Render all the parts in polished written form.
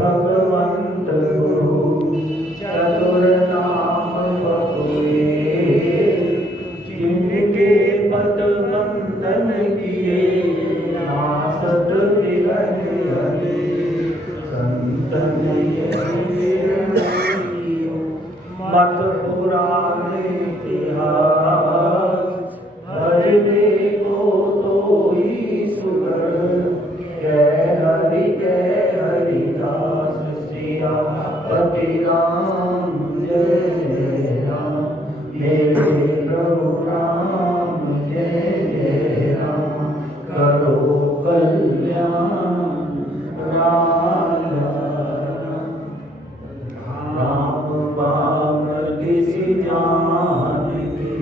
भगवंत गुरु चतुर नाम बहुए, जिनके पद बंधन किए नासत विरह हरे। संतन मत पुराण इतिहास, भजने को तो ही सुगढ़। जय हरिदास सियापति राम, जय जय राम। मेरे प्रभु राम, जय जय राम। करो कल्याण राम राम। बाम किसी जान की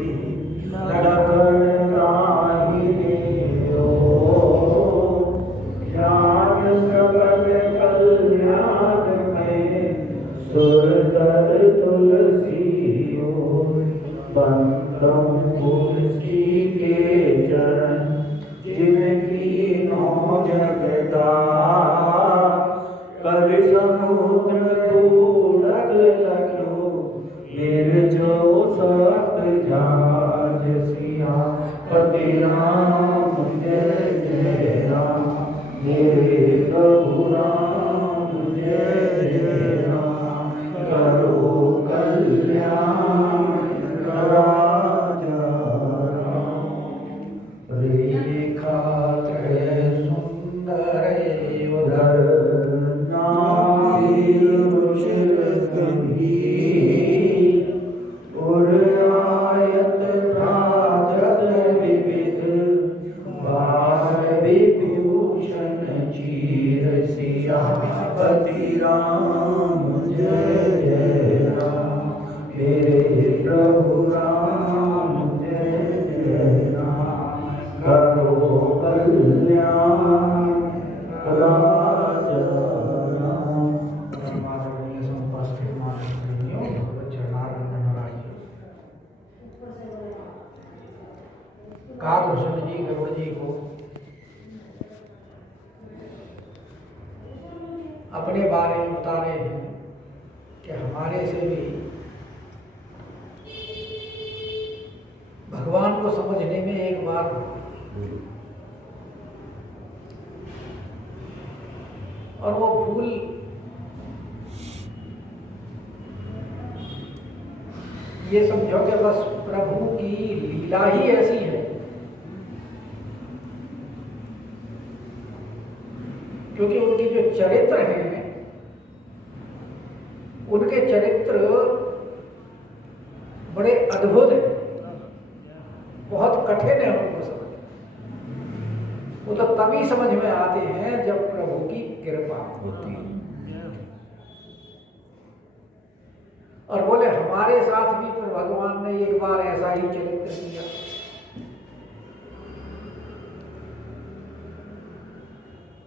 लगन नाही देओ। ज्ञान सकल कल्याण में सुरतर तुलसी ओर। बंदम तुलसी के चरण, जिनकी नौ जगता। कल समुद्र ढूंढत लग्यो, निर्जो सत जाज। सियापति राम, जय जय राम। मेरे प्रभु राम, जय जय राम। करो कल्याण राजा राम। रेखा त्रय सुंदर उधर, नारी रुचिर गंभीर। उर्यायत प्राजत विविध, बार विभूषण चीर। सियापति राम, जय जय राम। मेरे प्रभु राम, जय जय राम। करो कल्याण राजा राम। काकभूषण जी गरुड़ जी को अपने बारे में बता रहे हैं कि हमारे से भी भगवान को समझने में एक बार और वो भूल ये समझो कि बस प्रभु की लीला ही ऐसी है, क्योंकि उनके जो चरित्र हैं, उनके चरित्र बड़े अद्भुत हैं, बहुत कठिन है उनको समझ। वो तो तभी समझ में आते हैं जब प्रभु की कृपा होती है। और बोले हमारे साथ भी पर भगवान ने एक बार ऐसा ही चरित्र किया।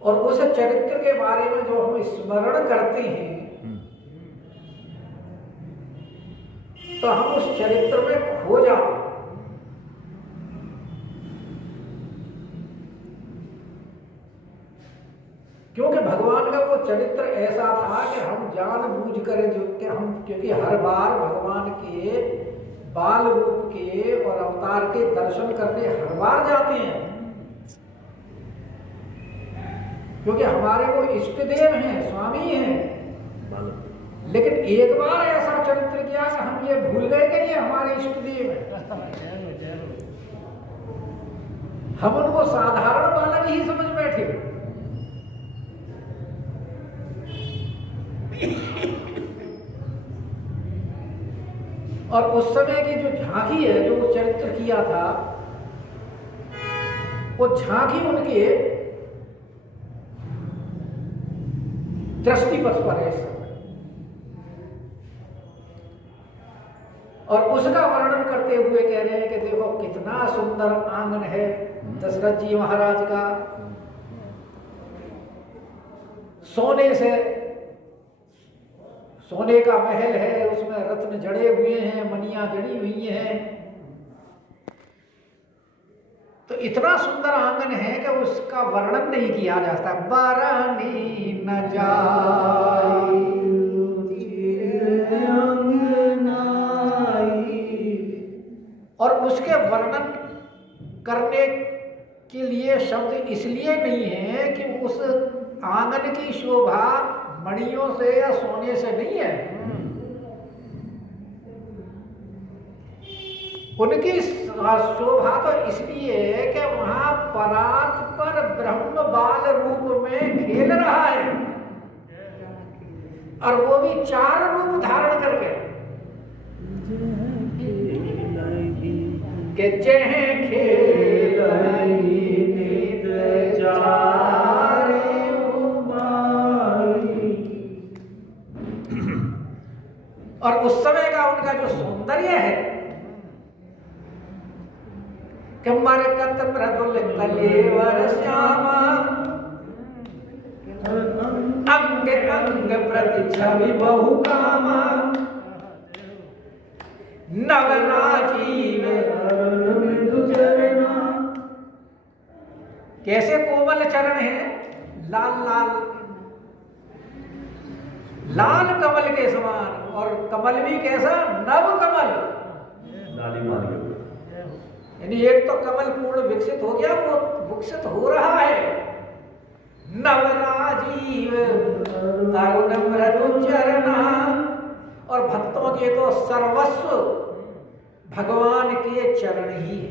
और उस चरित्र के बारे में जो हम स्मरण करते हैं, तो हम उस चरित्र में खो जाते हैं। क्योंकि भगवान का वो चरित्र ऐसा था कि हम जानबूझ कर जो कि हम, क्योंकि हर बार भगवान के बाल रूप के और अवतार के दर्शन करने हर बार जाते हैं, क्योंकि हमारे वो इष्ट देव हैं, स्वामी हैं। लेकिन एक बार ऐसा चरित्र किया कि हम ये भूल गए कि ये हमारे इष्ट देव हैं। हम उनको साधारण बालक ही समझ बैठे। और उस समय की जो झांकी है, जो वो चरित्र किया था, वो झांकी उनके दृष्टिपथ पर है इस समय। और उसका वर्णन करते हुए कह रहे हैं कि देखो कितना सुंदर आंगन है दशरथ जी महाराज का। सोने का महल है, उसमें रत्न जड़े हुए हैं, मणियां जड़ी हुई हैं। तो इतना सुंदर आंगन है कि उसका वर्णन नहीं किया जाता। बारानी न जाए के लिए शब्द इसलिए नहीं है कि उस आंगन की शोभा मणियों से या सोने से नहीं है। उनकी शोभा तो इसलिए है कि वहां परात पर ब्रह्म बाल रूप में खेल रहा है, और वो भी 4 रूप धारण करके। के चेह खेल और उस समय का उनका जो सौंदर्य है कि हमारे कत मृदुल कलेवर श्यामा अंग अंग प्रति छवि बहु कामा नवराजीव कैसे कोमल चरण है, लाल लाल लाल कमल के समान, और कमल भी कैसा, नव कमल। यानी एक तो कमल पूर्ण विकसित हो गया, वो विकसित हो रहा है। नवराजीव अरुण मृदु चरणा, और भक्तों के तो सर्वस्व भगवान के चरण ही है।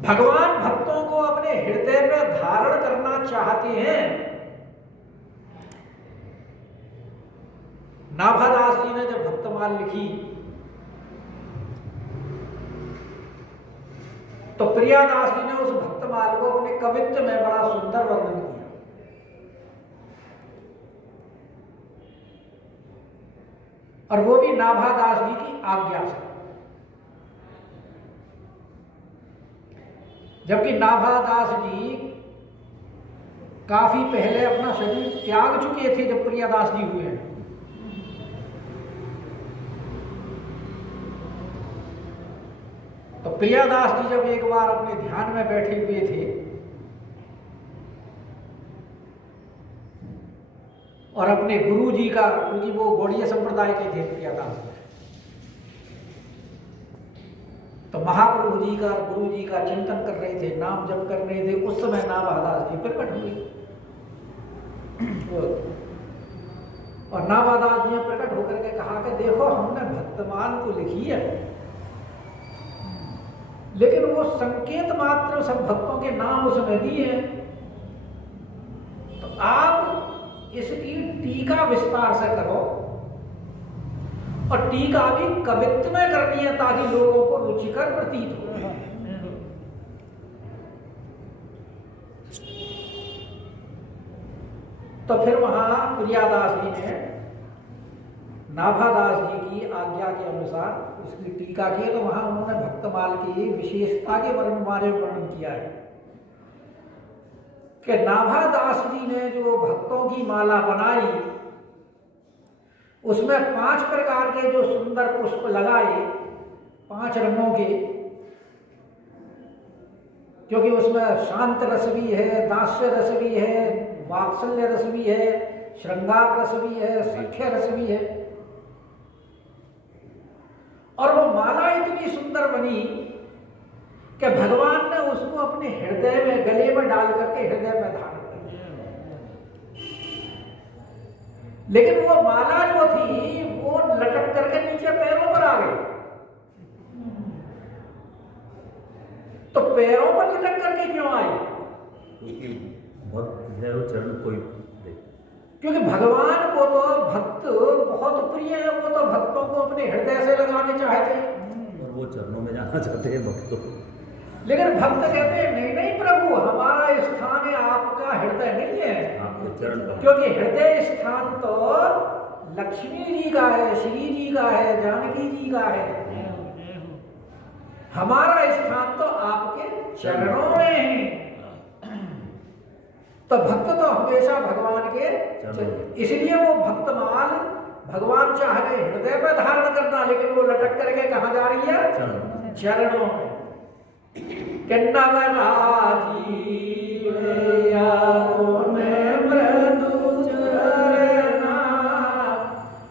भगवान भक्तों को अपने हृदय में धारण करना चाहते हैं। नाभादास जी ने जब भक्तमाल लिखी तो प्रियादास जी ने उस भक्तमाल को अपने कवित्व में बड़ा सुंदर वर्णन किया। और वो भी नाभादास जी की आज्ञा से। जबकि नाभादास जी काफी पहले अपना शरीर त्याग चुके थे जब प्रियादास जी हुए। तो प्रियादास जी जब एक बार अपने ध्यान में बैठे हुए थे और अपने गुरु जी का, क्योंकि वो गौड़ीय संप्रदाय के थे प्रियादास जी, तो महाप्रभु जी का, गुरु जी का चिंतन कर रहे थे, नाम जप कर रहे थे। उस समय नाभादास जी प्रकट हुए और नाभादास जी ने प्रकट होकर के कहा कि देखो, हमने भक्तमाल तो लिखी है, लेकिन वो संकेत मात्र सब भक्तों के नाम उसमें दिए हैं, तो आप इसकी टीका विस्तार से करो, और टीका भी कवित्व में करनी है ताकि लोगों को रुचिकर प्रतीत हो। तो फिर वहां प्रियादास जी ने नाभादास जी की आज्ञा के अनुसार उसकी टीका की, तो वहां उन्होंने भक्तमाल की विशेषता के बारे में वर्णन किया है कि नाभादास जी ने जो भक्तों की माला बनाई उसमें 5 प्रकार के जो सुंदर पुष्प लगाए, 5 रंगों के, क्योंकि उसमें शांत रस भी है, दास्य रस भी है, वात्सल्य रस भी है, श्रृंगार रस भी है, सख्य रस भी है। और वो माला इतनी सुंदर बनी कि भगवान ने उसको अपने हृदय में, गले में डाल करके हृदय में धारण कर दिया। लेकिन वो माला जो थी वो लटक करके नीचे पैरों पर आ गई। तो पैरों पर लटक करके क्यों आई? चरण कोई, क्योंकि भगवान को तो भक्त बहुत प्रिय है, वो तो भक्तों को अपने हृदय से लगाने चाहते हैं और वो चरणों में जाना चाहते हैं भक्तों। लेकिन भक्त कहते हैं नहीं नहीं प्रभु, हमारा स्थान है, आपका हृदय नहीं है, आपके चरण का, क्योंकि हृदय स्थान तो लक्ष्मी जी का है, श्री जी का है, जानकी जी का है। हमारा स्थान तो आपके चरणों में है। तो भक्त तो हमेशा भगवान के, इसलिए वो भक्तमाल भगवान चाह रहे हृदय पर धारण करना, लेकिन वो लटक करके कहाँ जा रही है? चरणों में। मृदु चरणा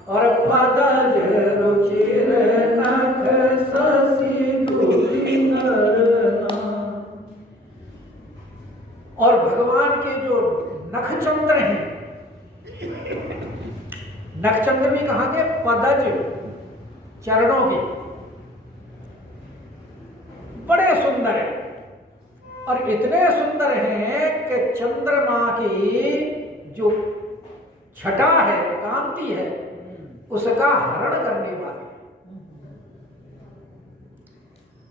और पदज रुचिर नख और भगवान के जो नखचंद्र हैं, नखचंद्र भी कहाँ के? पदज चरणों के, बड़े सुंदर हैं। और इतने सुंदर हैं कि चंद्रमा की जो छटा है, कांति है, उसका हरण करने वाले,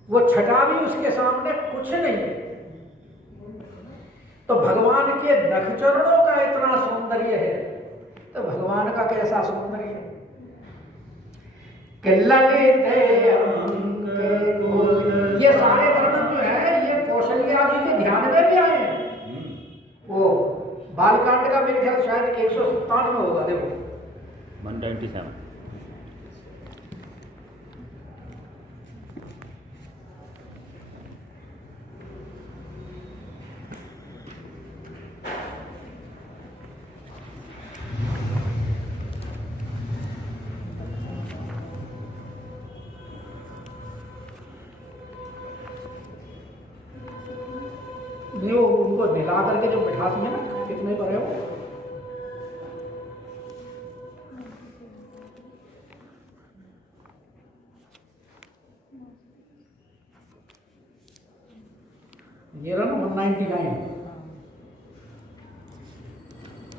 वो छटा भी उसके सामने कुछ नहीं है। तो भगवान के नखचरणों का इतना सौंदर्य है, तो भगवान का कैसा सौंदर्य है कि ललित ये सारे वर्णन जो है ये कौशल्या जी के ध्यान में भी आए हैं। वो बालकांड का मेरे ख्याल शायद 197 में होगा, देखो 197। वो उनको मिला करके जो बिठाती है ना, कितने पर है वो? ये रहा ना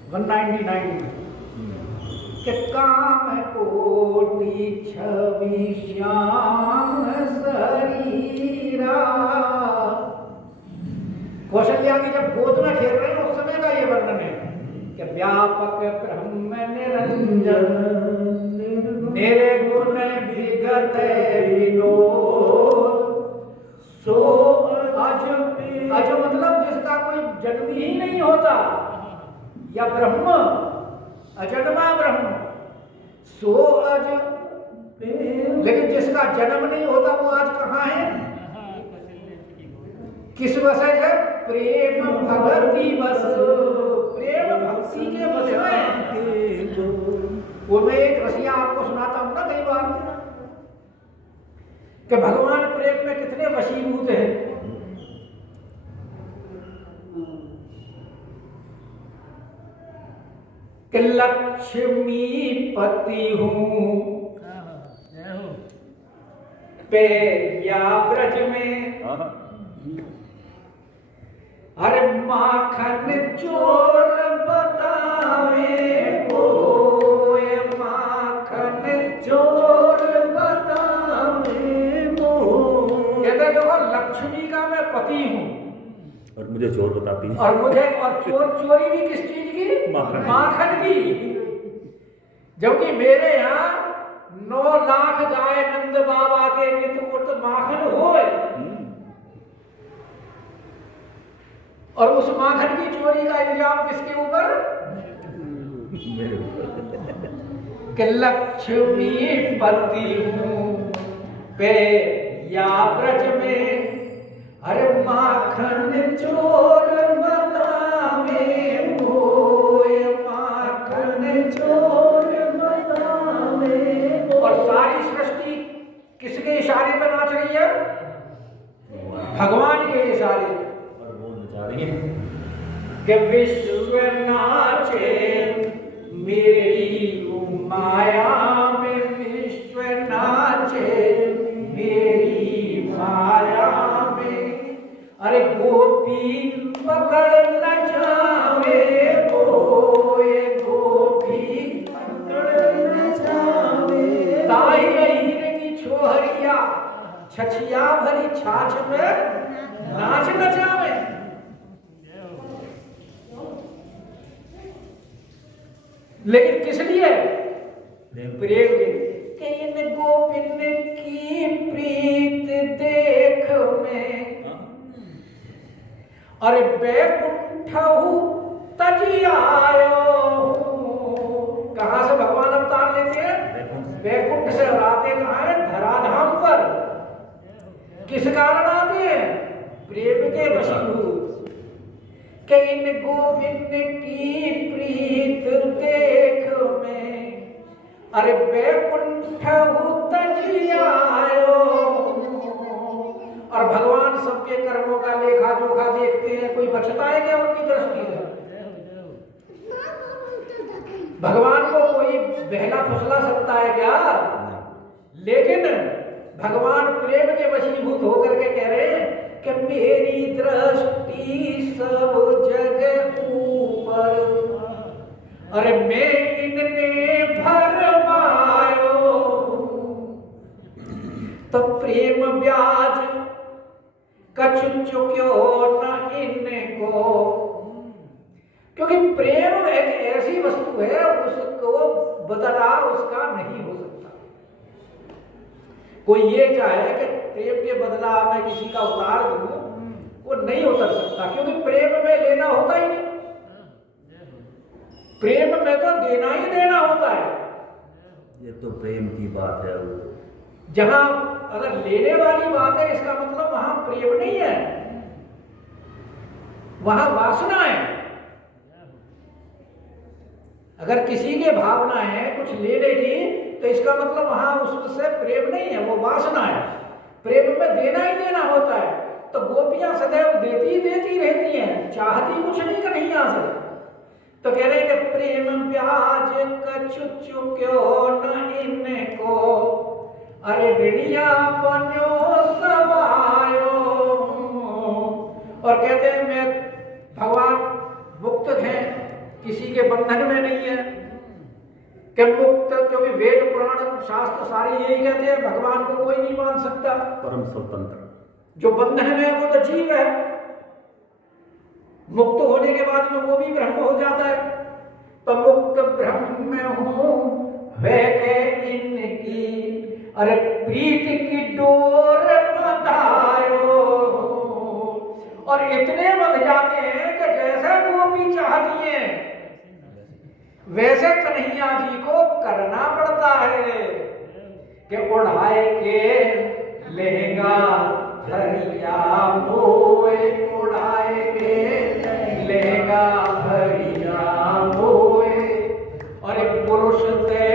199 के काम कोटि छवि श्याम शरीरा। कौशल्या की जब गोद में खेल रहे हैं उस समय का ये वर्णन है कि व्यापक ब्रह्म निरंजन मेरे गुण विगत विनोद सो अज मतलब जिसका कोई जन्म ही नहीं होता, या ब्रह्म अजन्मा ब्रह्म, सो अज, लेकिन जिसका जन्म नहीं होता वो आज कहाँ है? किस वश है? प्रेम भक्ति बस, प्रेम भक्ति के बस में। वो मैं एक रसिया आपको सुनाता हूँ ना कई बार कि भगवान प्रेम में कितने वशीभूत हैं। कि लक्ष्मी पति हूँ पे या ब्रज में, अरे माखन चोर बतावे कोई, माखन चोर बतावे कोई। कहते देखो लक्ष्मी का मैं पति हूँ और मुझे चोर बताती है, और मुझे और चोरी भी किस चीज की? माखन की। जबकि मेरे यहाँ 9 लाख गाय नंद बाबा के नित उठ माखन होए, और उस माखन की चोरी का इल्जाम किसके ऊपर? कि लक्ष्मी पति हूँ पे या ब्रज में, अरे माखन चोर बतावे कोई, माखन चोर बतावे। और सारी सृष्टि किसके इशारे पर नाच रही है? भगवान के इशारे पर। कि विश्व नाचे मेरी माया में, विश्व नाचे मेरी माया में, अरे गोपी पकड़ न जावे कोई, गोपी पकड़ न जावे। ताई हीरे की छोहरिया छछिया भरी छाछ में नाच नचावे। लेकिन किस लिए? प्रेम के इन गोपिन की प्रीत देख में, अरे बैकुंठ तजी आयो। कहां से भगवान अवतार लेते हैं? बैकुंठ से। आते कहां है? धराधाम पर। किस कारण आते हैं? प्रेम के वशीभूत। कि इन गोपिन की प्रीत देख में, अरे बैकुंठ तजी आयो। और भगवान सबके कर्मों का लेखा जोखा देखते हैं, कोई बचता है क्या? भगवान को कोई बहला फुसला सकता है क्या? लेकिन भगवान प्रेम के वशीभूत होकर के कह रहे हैं कि मेरी दृष्टि सब जग ऊपर, अरे मैं इनने भरमायो, तो प्रेम ब्याज कछु चुक्यो न इनको। क्योंकि प्रेम एक ऐसी वस्तु है उसको बदला उसका नहीं हो सकता। कोई ये चाहे कि प्रेम के बदला मैं किसी का उतार दूं, वो नहीं उतर सकता, क्योंकि प्रेम में लेना होता ही नहीं। प्रेम में तो देना ही देना होता है। ये तो प्रेम की बात है। जहां अगर लेने वाली बात है, इसका मतलब वहां प्रेम नहीं है, वहां वासना है। अगर किसी के भावना है कुछ लेने की, तो इसका मतलब वहां उससे प्रेम नहीं है, वो वासना है। प्रेम में देना ही देना होता है। तो गोपियां सदैव देती देती रहती हैं, चाहती कुछ नहीं का नहीं आ सकती। तो कह रहे कि प्रेम ब्याज कछु चुक्यो न इनको, अरे ऋणिया बन्यो सवायो। और कहते हैं मैं भगवान मुक्त हैं, किसी के बंधन में नहीं है। कि मुक्त, क्योंकि वेद पुराण शास्त्र सारे यही कहते हैं भगवान को कोई नहीं मान सकता, परम स्वतंत्र। जो बंधन में है वो तो जीव है, मुक्त होने के बाद में वो भी ब्रह्म हो जाता है। तो मुक्त ब्रह्म में हूं वे के इनकी, अरे प्रीत की डोर बंधायो। और इतने बंध जाते हैं कि जैसा गोपी चाहती है वैसे कन्हैया जी को करना पड़ता है कि उड़ाए के लहंगा धरिया मोए, उड़ाए के लहंगा धरिया मोए। और पुरुष ते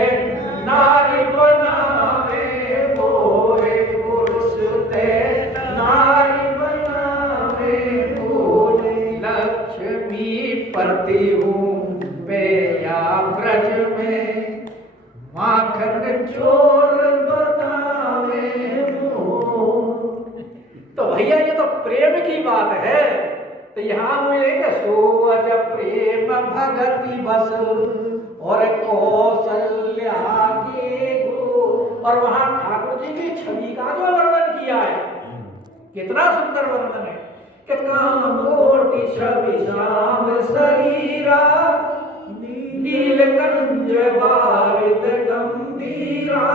नारी बनावे मोए, पुरुष ते नारी बनावे मोए। लक्ष्मी पति हूँ पेया ब्रज में, माखन चोर बतावे मोर। तो भैया ये तो प्रेम की बात है। तो यहाँ हुए कि सोवज प्रेम भगति बस, और कौशल्या के गो। और वहां ठाकुर जी की छवि का जो वर्णन किया है, कितना सुंदर वर्णन है कि कामोटी छवि श्याम शरीरा, नीलकंज वारित गंभीरा,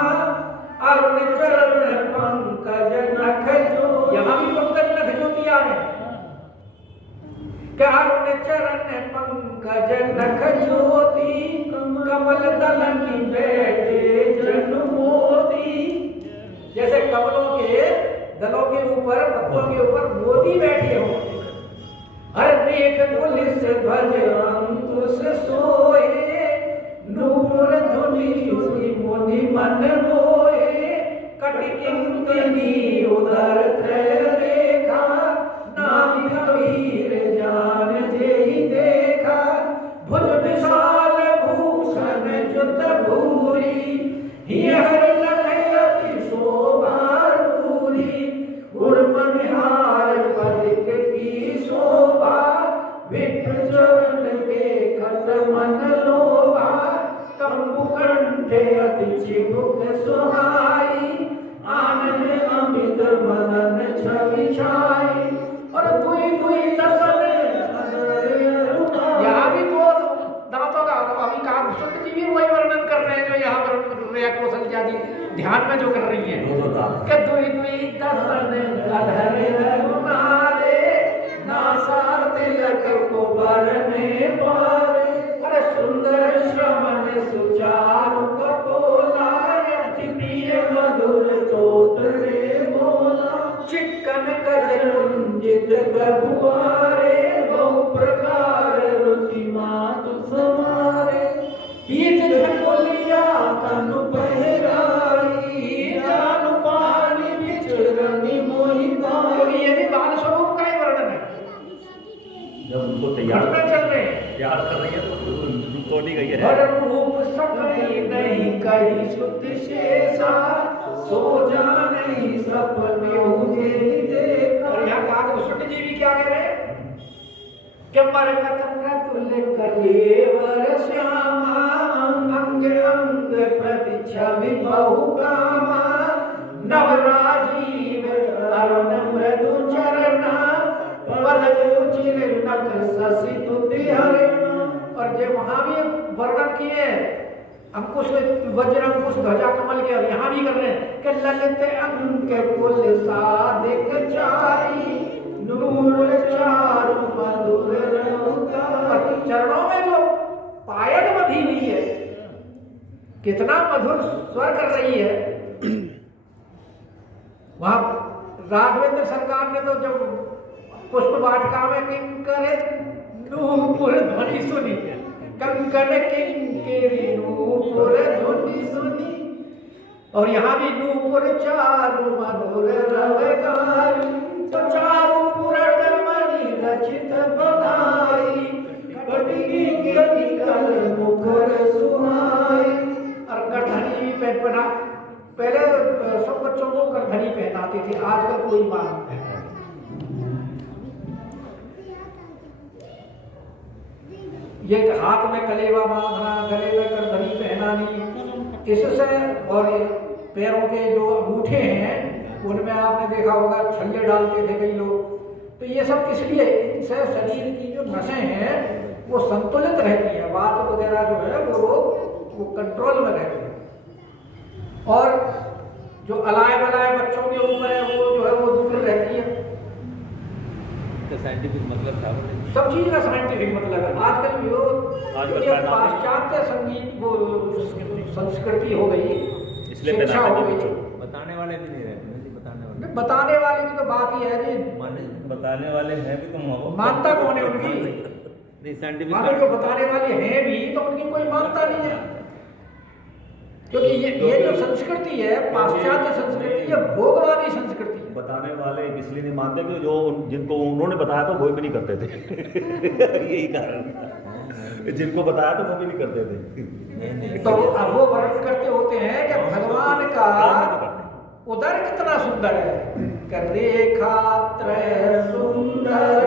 अरुण चरण पंकज नख जो। यहाँ भी पंकज नख ज्योतिया है, अरुण चरण पंकज नख ज्योति, कमल दलन बैठे जन मोती। जैसे कमलों के दलों के ऊपर, पत्तों के ऊपर मोती बैठे हो। हर देख पुलिस ध्वज अंकुश सोए, नूर धुनि सुनि मुनि मन मोए। कटिकिंकिनी उदर त्रय रेखा, नाभि कबीर जान जेहि देखा। भुज विशाल भूषण जुत भूरि, हिय हरि नयन अति शोभा रूरि। गुरमनिहार पदिक की शोभा, विठ्ठल चरण के खत मन लोभा। कंबुकंठे अति चिबुक सुहाई, आनंद अमित मदन छवि छाई। और दुई दुई दसन, यहाँ भी तो दांतों का अभी कहा सुंदर जी भी वही वर्णन कर रहे हैं जो यहाँ पर रेया कौशल्या जी ध्यान में जो कर रही हैं कि दुई दुई दसन अधरे रघुनारे, नासा तिलक को बरने पारे। अरे सुंदर श्रवण सुचारु कपोला, अति प्रिय मधुर तोतरे बोला। चिक्कन कज कुंजित गगुआरे, बहु प्रकार रुचि मातु समारे। पीठ झकोलिया तनु बहराई, जानु पानी बिचरनी मोहि बाई। ये भी बाल स्वरूप का ही वर्णन है। जब उनको तैयार घटना चल रहे हैं, तैयार कर रही है तो रुको नहीं गई है। हर रूप सकली नहीं कही सुति शेषा, सो जा नहीं सपने मुझे देख। और यहाँ काकभूषण जी भी क्या कह रहे हैं कि मरकत प्रतुल्य कलेवर श्यामा, अंग अंग प्रतिच्छवि बहुकामा, नवराजीव अरुण मृदु चरणा, पदरुचिर नख शशि तुति हरिणा। और जो वहां भी वर्णन किए अंकुश वज्र अंकुश ध्वजा कमल के, और यहाँ भी कर रहे हैं कि ललित अंक कुल साधिक चारी, नूर चारु मधुर और चरणों में जो पायल बंधी हुई है, कितना मधुर स्वर कर रही है। वहां राघवेंद्र सरकार ने तो जब पुष्प वाटिका में किंकर नूपुर ध्वनि सुनी, कंकण किंकिरी नूपुर ध्वनि सुनी, और यहाँ भी नूपुर चारु मधुर रवगारी, तो चारु पुरट मणि रचित बनाई, कटगी गति कल मुखर सुहाई। और करधनी पे पहना, पहले सब बच्चों को करधनी पहनाते थे, आजकल कोई बात नहीं पहना। ये हाथ में कलेवा बांधना, गले में करधनी पहनानी, इससे और पैरों के जो अंगूठे हैं उनमें आपने देखा होगा छल्ले डालते थे कई लोग। तो ये सब किस लिए, इनसे शरीर की जो नसें हैं वो संतुलित रहती है, वात वगैरह जो है वो कंट्रोल में रहती है, और जो अलाय बलाय बच्चों के ऊपर है वो जो है वो दूर रहती है। साइंटिफिक मतलब था, सब चीज का साइंटिफिक मतलब है। आजकल जो पाश्चात्य संगीत वो संस्कृति हो गई, शिक्षा हो गई, बताने वाले भी नहीं रहते जी, बताने वाले की तो बात ही है जी, बताने वाले हैं भी तो मानता कौन है उनकी? नहीं साइंटिफिक मानो जो बताने वाले हैं भी तो उनकी कोई मानता नहीं है, क्योंकि ये जो संस्कृति है पाश्चात्य संस्कृति, ये भोगवादी संस्कृति है। बताने वाले इसलिए नहीं मानते कि जो जिनको उन्होंने बताया था वो भी नहीं करते थे यही कारण, जिनको बताया था वो भी नहीं करते थे। तो अब वो वर्णन करते होते हैं कि भगवान का उदर कितना सुंदर है, कि रेखा त्रय सुंदर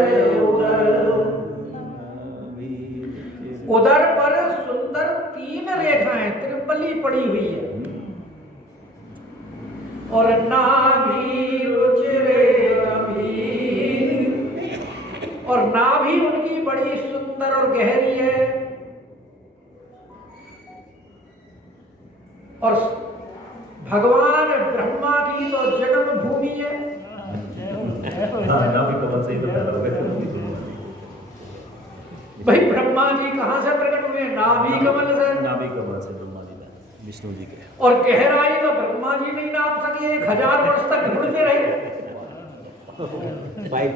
उदर पर सुंदर 3 रेखाएं त्रिपली पड़ी हुई है, और नाभि रुचिरे गंभीर, और नाभि उनकी बड़ी सुंदर और गहरी है, और भगवान ब्रह्मा की तो जन्म भूमि है। भाई ब्रह्मा जी कहाँ से प्रकट हुए? नाभि कमल से। नाभि कमल से ब्रह्मा जी विष्णु जी के। और गहराई तो ब्रह्मा जी नहीं नाप सके, 1000 वर्ष तक ढूंढते रहे, पाइप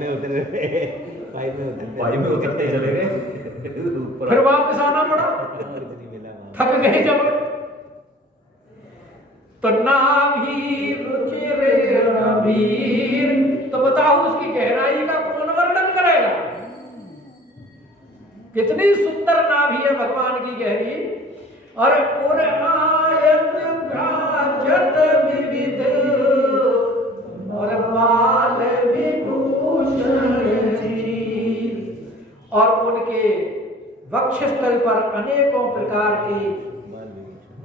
में उतरते चले गए, फिर वापस आना पड़ा, थक गए जब। तो नाभि रुचिरे गंभीर, तो बताओ उसकी गहराई का कौन वर्णन करेगा? कितनी सुंदर नाभि है भगवान की गहरी। और आयत प्राजत विविध, और बाल विभूषण, और उनके वक्षस्थल पर अनेकों प्रकार के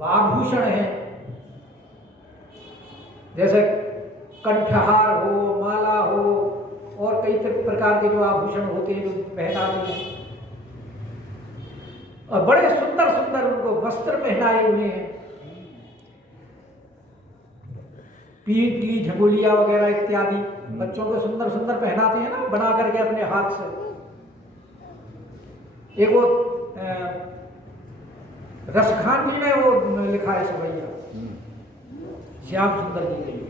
आभूषण हैं, जैसे कंठहार हो, माला हो, और कई प्रकार के जो आभूषण होते हैं जो पहनाते हैं, और बड़े सुंदर सुंदर उनको वस्त्र पहनाए हुए हैं, पीली झगुलिया वगैरह इत्यादि बच्चों को सुंदर सुंदर पहनाते हैं ना, बना करके अपने हाथ से। एक वो रसखान जी में वो लिखा है सवैया श्याम सुंदर जी के लिए,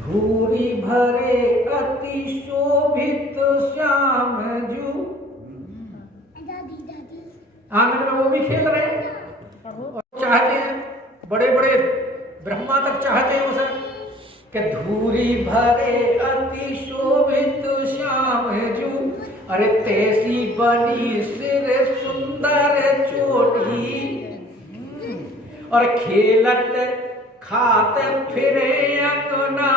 धूरी भरे अति शोभित श्याम जू। आंगन में वो भी खेल रहे हैं और चाहते हैं, बड़े बड़े ब्रह्मा तक चाहते हैं उसे, कि धूरी भरे अति शोभित श्याम जू, अरे तैसी बनी सिर सुंदर चोटी, और खेलत खात फिरे अंगना,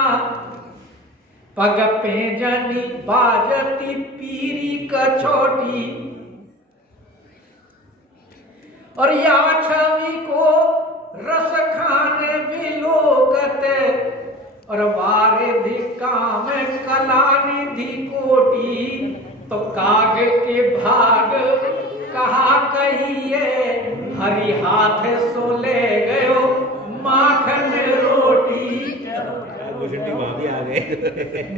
पग पे जनी बाजती पीरी कछोटी। और या छवि को रस खाने विलोकत, और वारे धिका में कला निधि कोटी। तो काग के भाग कहा कहिए, हरि हाथ सो ले गयो माखन रोटी। वहाँ भी आ गए।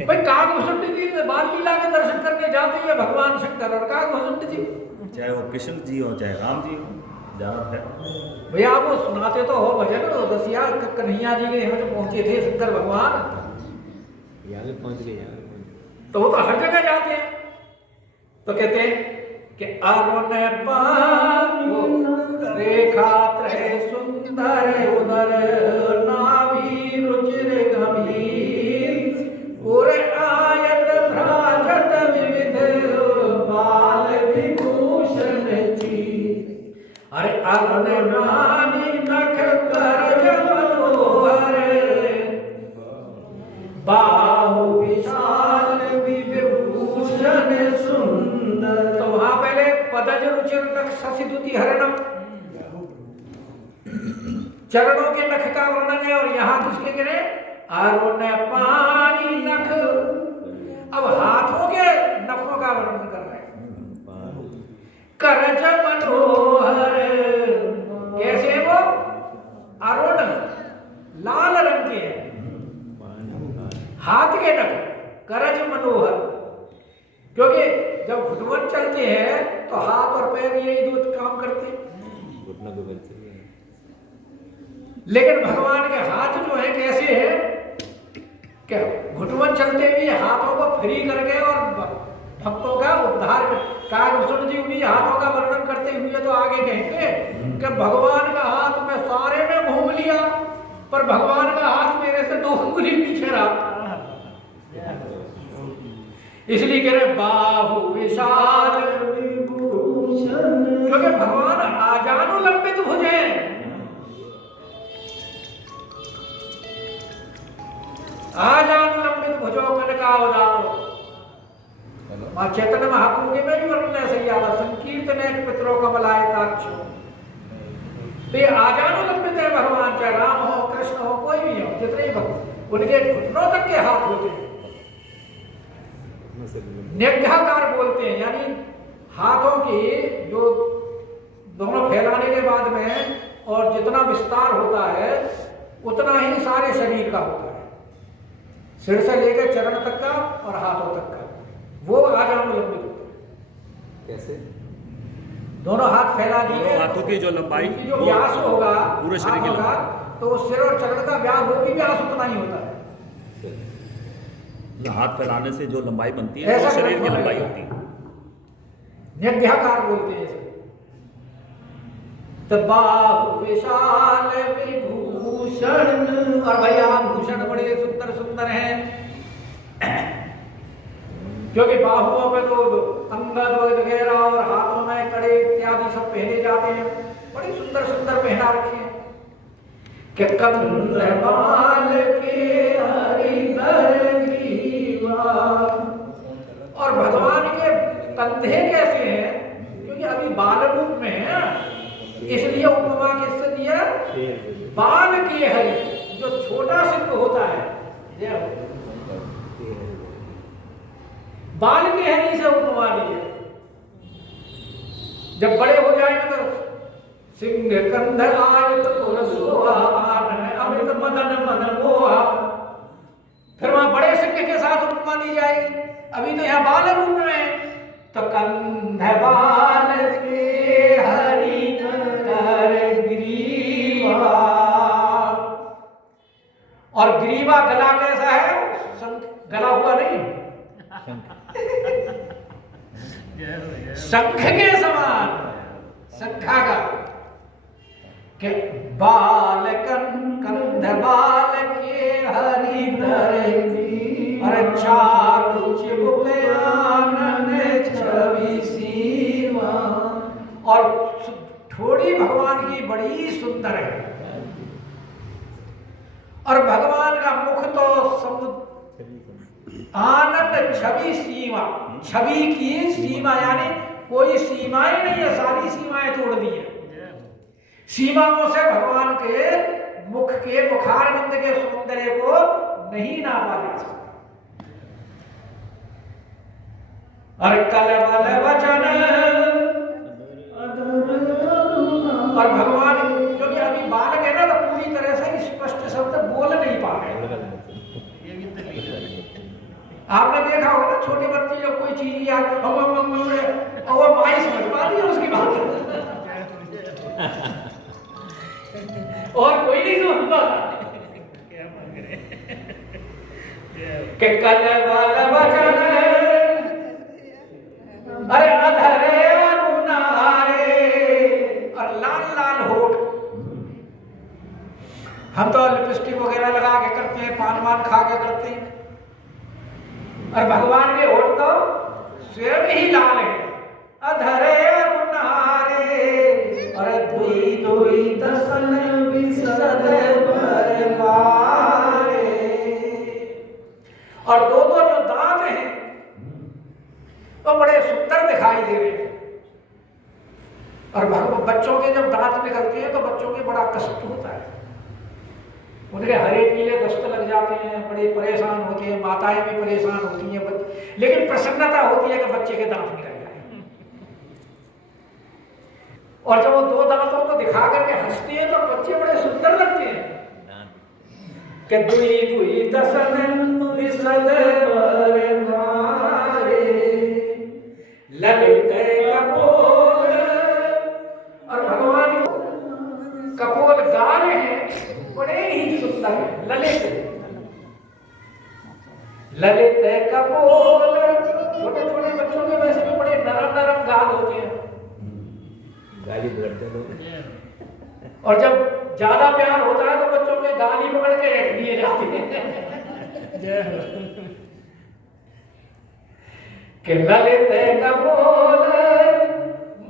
भाई कागभूषुंड जी बाल लीला के दर्शन करने जाते हैं भगवान शंकर, और कागभूषुंड जी चाहे वो कृष्ण जी हो चाहे राम जी हो, जानत है। भैया आप वो सुनाते तो हो भजन, रसिया कन्हैया जी के यहाँ जो पहुंचे थे शंकर भगवान, यहाँ पे पहुँच गए। तो वो तो हर जगह जाते हैं। तो कहते हैं कि अरुण पायो रेखा त्रय सुंदर उदर, नाभि रुचिर गंभीर, उर आयत भ्राजत विविध, बाल विभूषण जी। अरे अरुण रानी नख करज मनोहर, बाहु विशाल विभूषण सुंदर। तो वहां पहले पदज रुचिर नख शशिदुति हरणम, चरणों के नख का वर्णन है, और यहाँ किसके गिरे अरुण पानी नख। अब हाथों के नखों का वर्णन कर रहे हैं। करज मनोहर, कैसे वो अरुण लाल रंग के हैं, हाथ के नख करज मनोहर। क्योंकि जब घुटमन चलते हैं तो हाथ और पैर यही दो काम करते हैं, घुटना को बल चाहिए। लेकिन भगवान के हाथ जो है कैसे है, क्या घुटमन चलते हुए हाथों को फ्री करके और भक्तों का उद्धार कर। कागभूषुंड जी उन्हीं हाथों का वर्णन करते हुए तो आगे कहेंगे कि भगवान का हाथ मैं सारे में घूम लिया, पर भगवान का हाथ मेरे से 2 उंगली पीछे रहा। इसलिए कह रहे बाहु विशाल विभूषण, क्योंकि भगवान आजानुलंबित भुजे, आजानुलंबित भुजो कनकावदातो। मां चैतन्य महाप्रभु के में भी वर्णन ऐसे ही आता, संकीर्तन पितरों कमलायताक्ष। वे आजानुलंबित है भगवान, चाहे राम हो कृष्ण हो कोई भी हो, जितने ही भक्त, उनके घुटनों तक के हाथ होते हैं। नेघ्याकार बोलते हैं, यानी हाथों की जो दोनों फैलाने के बाद में और जितना विस्तार होता है उतना ही सारे शरीर का होता है, सिर से लेकर चरण तक का और हाथों तक का, वो आजानुलंबित होता है। कैसे? दोनों हाथ फैला दिए, हाथों की जो लंबाई, जो व्यास होगा पूरे शरीर की होगा, तो सिर और चरण का व्यास उतना ही होता है। हाथ फैलाने से जो लंबाई बनती है ऐसा वो शरीर की ग्रंथों में लंबाई है। होती है। नेघ्याकार बोलते हैं इसे। तो बाहु विशाल विभूषण, और भैया भूषण बड़े सुंदर सुंदर हैं, क्योंकि बाहुओं पे तो अंगद वगैरह और हाथों में कड़े इत्यादि सब पहने जाते हैं, बड़ी सुंदर सुंदर पहना रखे हैं। कि कंधमाल के हरिधर ग्रीवा, और भगवान के कंधे कैसे हैं, क्योंकि अभी बाल रूप में है, इसलिए उपमा किससे दिया, बाल के हरि, जो छोटा सिंह होता है, बाल के हरि से उपमा दी है। जब बड़े हो जाएंगे तो सिंह कंध आयत सोहा, अमित मदन मन मोहा, फिर वहां बड़े सिंह के साथ उपमा दी जाएगी। अभी तो यहाँ बाल रूप में, तो कंध बाल के हरि कर ग्रीवा, और ग्रीवा गला कैसा है, गला हुआ नहीं, शंख के समान, शंखा का। के बाल कंध बाल के हरिधर, और चारु चिबुक आनन छवि सीमा। और ठोड़ी भगवान की बड़ी सुंदर है, और भगवान का मुख तो आनंद छवि सीमा, छवि की सीमा यानी कोई सीमाएं नहीं है, सारी सीमाएं तोड़ दी है। सीमाओं से भगवान के मुख के मुखारविंद के सौंदर्य को नहीं नापा जा सकता। और कलबल वचन, और भगवान क्योंकि अभी बालक है ना, तो पूरी तरह से स्पष्ट शब्द बोल नहीं पा रहे। आपने देखा होगा ना, छोटे बच्चे जब कोई चीज याद और वो माई समझ पाती है उसकी बात, और कोई नहीं समझ पाता। कलबल वचन, अरे अधरे अरुणारे, और लाल लाल होठ। हम तो लिपस्टिक वगैरह लगा के करते हैं, पान वान खा के करते हैं, और भगवान के होठ तो स्वयं ही लाल है। अधरे अरुणारे, और दुई दुई दसन विसद परवारे, और दो दो जो दांत हैं तो बड़े सुंदर दिखाई दे रहे हैं। और बच्चों के जब दांत निकलते हैं तो बच्चों के बड़ा कष्ट होता है, उनके हरे पीले दस्त लग जाते हैं, बड़े परेशान होते हैं, माताएं भी परेशान होती हैं, लेकिन प्रसन्नता होती है कि बच्चे के दांत निकल जाए। और जब वो दो दांतों को दिखा करके हंसती है तो बच्चे बड़े सुंदर लगते हैं। कि दुई दुई दसन विसद परवारे, ललित कपोल, और भगवान कपोल गाल हैं बड़े ही सुंदर है, ललित ललित कपोल। छोटे छोटे बच्चों के वैसे भी बड़े नरम नरम गाल होते हैं, गाली बढ़ते लोग। और जब ज्यादा प्यार होता है तो बच्चों के गाली पकड़ के रख दिए जाते हैं। कि ललित कपोल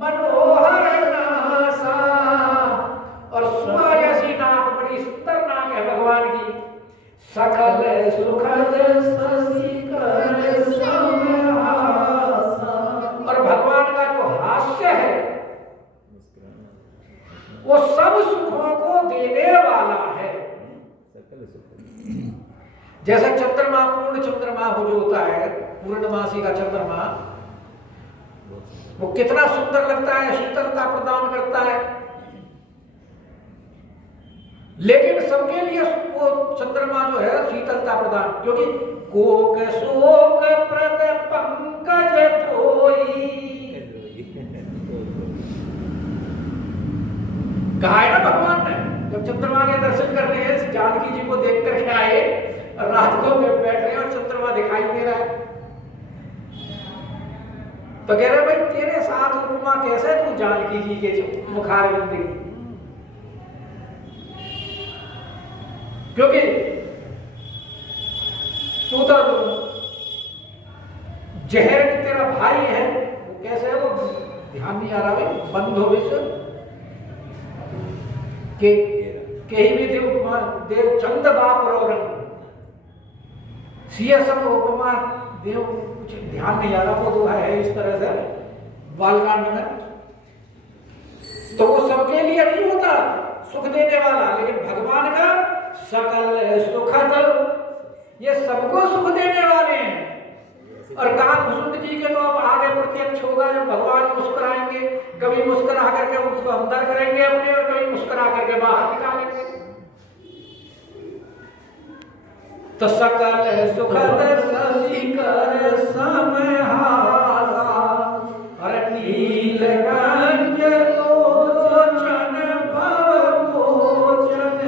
मनोहर नासा, और सुहासी नाक, बड़ी सुंदर नाक है भगवान की। सकल सुखद शशिकर समहासा, और भगवान का जो हास्य है वो सब सुखों को देने वाला है। जैसा चंद्रमा, पूर्ण चंद्रमा हो जो होता है, पूर्णमासी का चंद्रमा, वो कितना सुंदर लगता है, शीतलता प्रदान करता है। लेकिन सबके लिए वो चंद्रमा जो है शीतलता प्रदान, क्योंकि कोक शोक प्रद पंकज कोई, कहा है ना भगवान ने, जब चंद्रमा के दर्शन करने हैं, जानकी जी को देख करके आए, रात को बैठ रहे और चंद्रमा दिखाई दे रहा है, तो कह रहे भाई तेरे साथ उपमा कैसे तू जानकी जी के मुखारविंद की, क्योंकि तू तो जहर तेरा भाई है, वो कैसे है, वो ध्यान नहीं आ रहा भाई, बंधो विश्व के कहीं भी देव चंद बाप और सीएसएम उपमा देव, कुछ ध्यान नहीं आ रहा, वो तो है इस तरह से बालकांड में। तो वो सबके लिए नहीं होता सुख देने वाला, लेकिन भगवान का सकल सुखद, ये सबको सुख देने वाले हैं। और काकभूषुंड जी के तो अब आगे प्रत्यक्ष होगा, जब भगवान मुस्कुराएंगे, कभी मुस्कुरा करके उसको अंदर करेंगे अपने, और कभी मुस्कुरा करके बाहर निकालेंगे। तो सकल सुखद शशिकर समहासा, और नीलकंठ लोचन भव मोचन,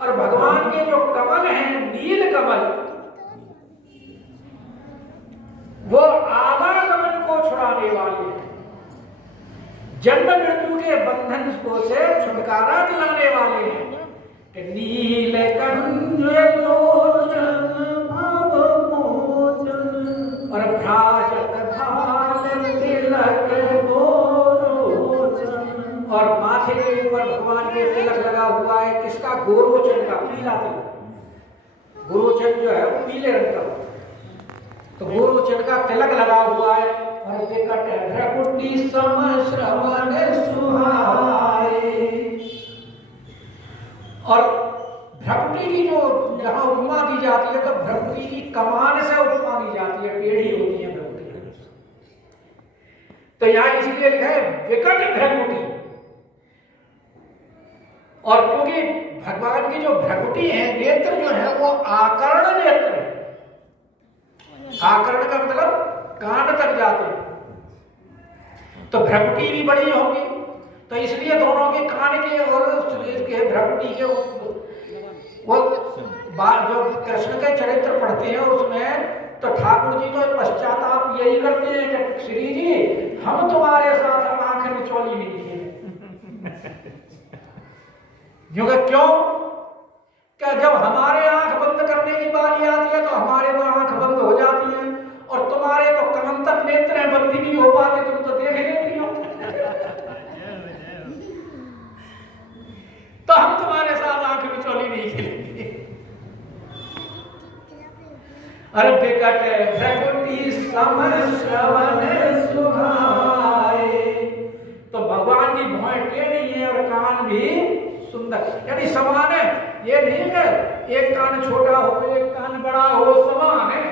और भगवान के जो कमल हैं, नील कमल, वो आवागमन को छुड़ाने वाले हैं, जन्म मृत्यु के बंधन को से छुटकारा दिलाने वाले हैं। नीलकंठ लोचन भव मोचन, और भ्राजक धार गोरोचन का पीला तिलक, गोरोचन जो है वो पीले रंग का होता है, तो गोरोचन का तिलक लगा हुआ है। और विकट भ्रकुटी सम श्रवण सुहाए। और भ्रकुटी की जो जहां उपमा दी जाती है तो भ्रकुटी की कमान से उपमा दी जाती है, टेढ़ी होती है भ्रकुटी। तो यहां इसलिए लिखा है विकट भ्रकुटी। और क्योंकि भगवान की जो भ्रकुटी है, नेत्र जो है वो आकर्ण नेत्र है। आकर्ण का मतलब कान तक जाते हैं, तो भ्रकुटी भी बड़ी होगी। तो इसलिए दोनों के कान के और शरीर के भ्रकुटी के वो जो कृष्ण के चरित्र पढ़ते हैं उसमें, तो ठाकुर जी तो पश्चाताप यही करते हैं कि श्री जी हम तुम्हारे साथ आंख मिचौली नहीं किए। क्यों? क्या जब हमारे आंख बंद करने की बारी आती है तो हमारे तो आंख बंद हो जाती है, और तुम्हारे तो कान तक नेत्र हैं, बंद ही नहीं हो पाते, तुम तो देख लेती हो। तो हम तुम्हारे साथ आंख मिचौली नहीं खेलेंगे। अरे विकट भ्रकुटी सम श्रवण सुहाए। तो भगवान की भौहें टेढ़ी है और कान भी सुंदर, यानी समान है। ये नहीं है एक कान छोटा हो एक कान बड़ा हो, समान है,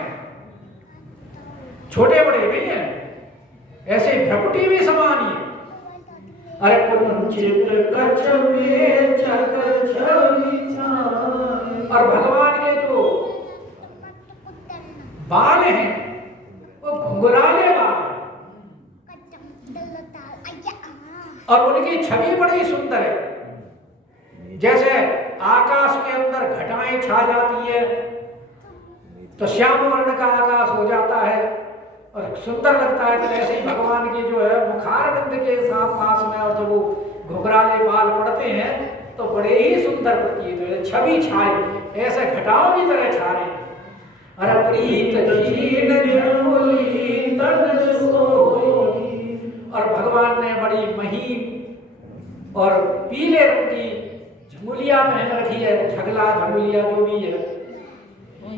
छोटे बड़े नहीं है। ऐसे भ्रकुटी भी समान ही है। अरे और भगवान के जो बाल हैं वो घुंघराले बाल हैं, और उनकी छवि बड़ी सुंदर है। जैसे आकाश के अंदर घटाएं छा जाती है तो श्याम वर्ण का आकाश हो जाता है और सुंदर लगता है, तो ऐसे ही भगवान की जो है मुखारविंद के साथ पास में और जब वो घुघराले बाल पड़ते हैं तो बड़े ही सुंदर प्रतीत हुए, छवि छाए ऐसे घटाओं की तरह छा रहे हैं। अरे प्रीत क्षीण जमुली तन सोई। और भगवान ने बड़ी महीन और पीले रंग की झमुलिया पहन रखी है, झगला झमुलिया जो भी है,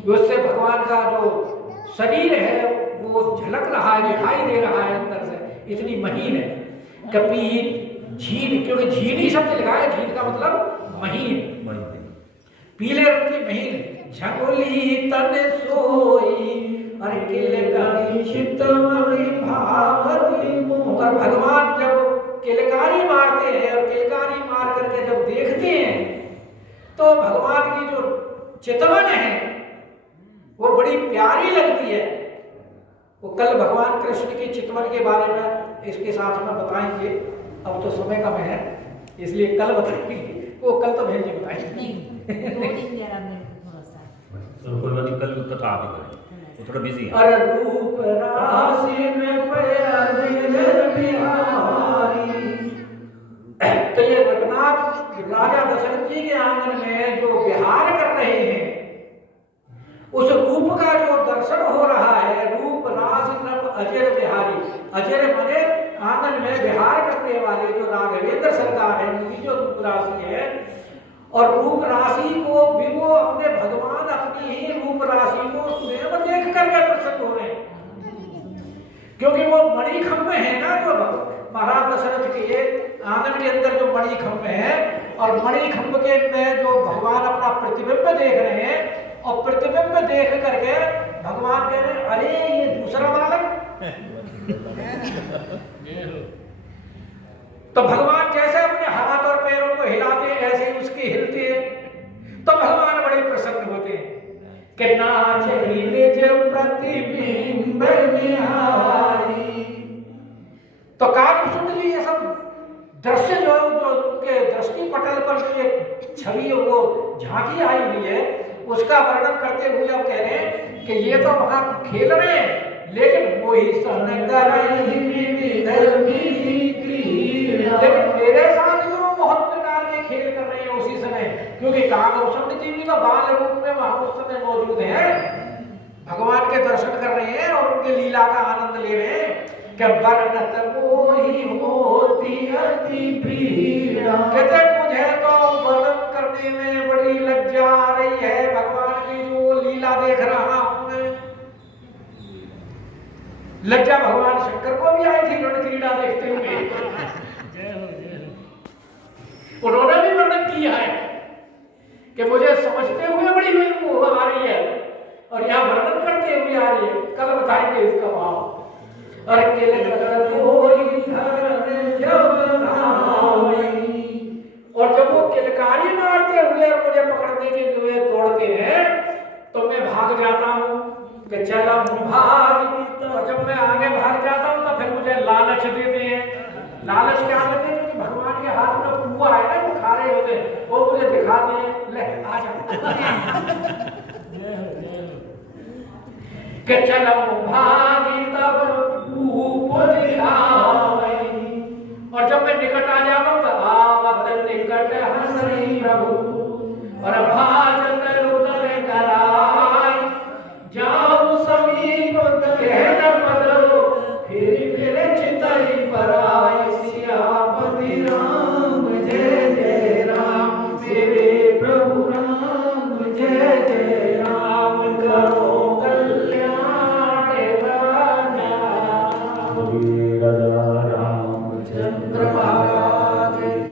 उससे भगवान का जो शरीर है वो झलक रहा है, दिखाई दे रहा है अंदर से, इतनी महीन है। कपीत झील, क्योंकि झीली शब्द लिखा है, झील का मतलब महीन, पीले रंग की महीन। झंगोली तन सोई अरे किलकारी चितमणि भावती मोह। और भगवान जब किलकारी मारते हैं और किलकारी मार करके जब देखते हैं तो भगवान की जो चितवन है वो बड़ी प्यारी लगती है। वो कल भगवान कृष्ण की चितवन के बारे में इसके साथ में बताएंगे, अब तो समय कम है इसलिए कल बताएंगे, वो कल तो भेज बताएंगे। कल कथा आप ही करें, वो थोड़ा बिजी है। अरे रूप राशि में बिहारी। तो ये रघुनाथ राजा दशरथ जी के आंगन में जो विहार कर रहे हैं उस रूप का जो दर्शन हो रहा है, रूप राशि नभ अजर बिहारी। अजर माने आंगन में विहार करने वाले जो राघवेंद्र सरकार है उनकी जो रूप राशि है, और रूप राशि को भी वो अपने भगवान अपनी ही रूप राशि को स्वयं देख करके प्रसन्न हो रहे हैं, क्योंकि वो मणिखंभ है ना, जो महाराज दशरथ के आंगन के अंदर जो मणिखंभ है, और मणिखंभ के में जो भगवान अपना प्रतिबिंब देख रहे हैं, और प्रतिबिंब देख करके भगवान कह रहे हैं अरे ये दूसरा बालक। तो भगवान जैसे अपने हाथ और पैरों को हिलाते हैं ऐसे ही उसके हिलते हैं, तो भगवान बड़े प्रसन्न होते हैं कि नाच निज प्रतिबिंब निहारी। तो कालभूषण जी ये सब दृश्य जो उनके दृष्टि पटल पर जो एक छवि वो झांकी आई हुई है उसका वर्णन करते हुए अब कह रहे हैं कि ये तो वहां खेल रहे हैं, लेकिन वही सन लेकिन मेरे साथ भी वो बहुत प्रकार के खेल कर रहे हैं उसी समय, क्योंकि कालभूषण जी भी तो बाल रूप में वहां उस समय मौजूद हैं, भगवान के दर्शन कर रहे हैं और उनके लीला का आनंद ले रहे हैं। वर्णत मोहि मोती अति प्रिया। कहते मुझे तो वर्णन करने पकड़ने में बड़ी लज्जा आ रही है, भगवान की जो लीला देख रहा हूं मैं। लज्जा भगवान शंकर को भी आई थी रण क्रीड़ा देखते हुए। उन्होंने भी वर्णन किया है कि मुझे समझते हुए बड़ी हुई वो आ रही है और यहाँ वर्णन करते हुए आ रही है। कल बताएंगे इसका भाव। और और जब वो किलकारी मारते हुए और मुझे पकड़ने के लिए दौड़ते हैं तो मैं भाग जाता हूँ कि चलो भाग। और जब मैं आगे भाग जाता हूँ तो फिर मुझे लालच देते हैं। लालच क्या देते हैं? कि भगवान के हाथ में कुआ है ना, वो खा रहे होते हैं, वो मुझे दिखाते हैं, ले आ जा कि चलो भागी तब धूप दिखावे। और जब मैं निकट आ जाता हूँ तो आवत निकट हंसई प्रभु और भाजत